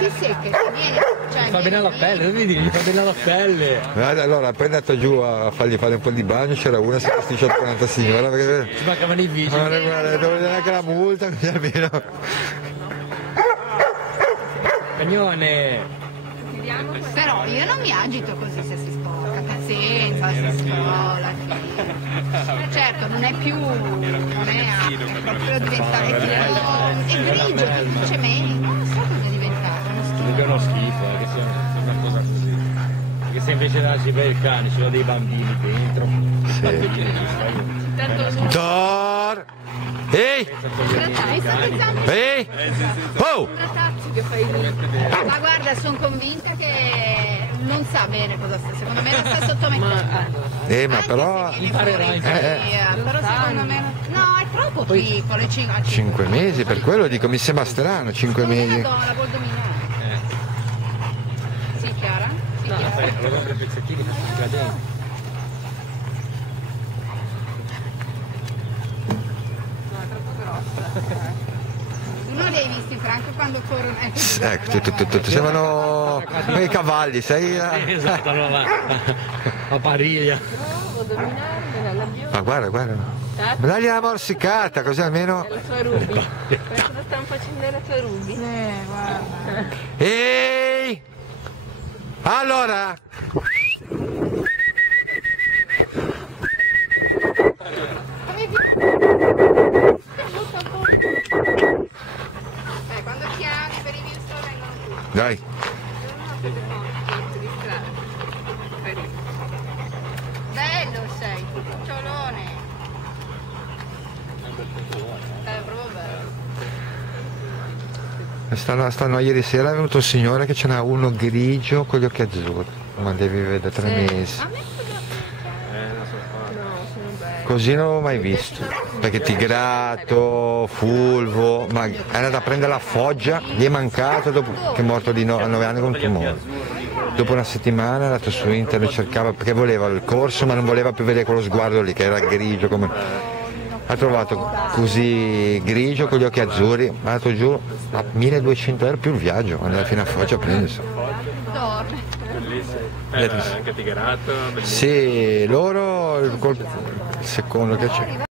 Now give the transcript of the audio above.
si secca, viene, cioè, Fa bene alla pelle, vedi, gli fa bene alla pelle. Allora, appena andato giù a fargli fare un po' di bagno, c'era una si è pasticciata con un'altra signora perché... Ci mancavano i vigili. Guarda, devo vedere anche la multa, così almeno... Cagnone! Però io non mi agito così se si sporca, pazienza, si scola. Certo, non è più, non è acqua, è proprio diventare è grigio, semplicemente, non so cosa è diventato, uno schifo. È uno schifo, che sia una cosa così. Perché se invece darci per il cane, ci sono dei bambini dentro. Dor! Ehi! Ehi! Oh! Ma guarda, sono convinta che non sa bene cosa sta, secondo me la sta sottomettendo. Ma però... Imparerà. Però secondo me no, è troppo piccolo, 5 mesi, per quello dico, mi sembra strano, 5 mesi. La vuol dominare. Sì, Chiara? Sì, No, Chiara. fai proprio pezzettini per stare dentro. Tu non li hai visti, Franco, quando corrono? Ecco, sembrano i cavalli, sai? Esatto, no, la pariglia. Ma guarda, ma dagli una morsicata, così almeno... La tua Ruby. Questo lo stanno facendo la tua Ruby. Guarda. Ehi! Allora! Quando chiami per i video vengono qui. Dai! Bello sei, ciolone. È proprio bello. Stanno ieri sera è venuto un signore che ce n'ha uno grigio con gli occhi azzurri, ma devi vedere 3 mesi. A me cosa Così non l'ho mai visto, perché tigrato, fulvo, ma è andato a prendere la foggia, gli è mancato dopo che è morto a 9 anni con un tumore. Dopo una settimana è andato su internet, cercava perché voleva il corso ma non voleva più vedere quello sguardo lì che era grigio come... Ha trovato così grigio con gli occhi azzurri, è andato giù a 1200 euro più il viaggio, andare fino a Foggia a prendersi. dorme. Bellissimo. Anche tigrato, bellissimo. Sì, loro il secondo che c'è.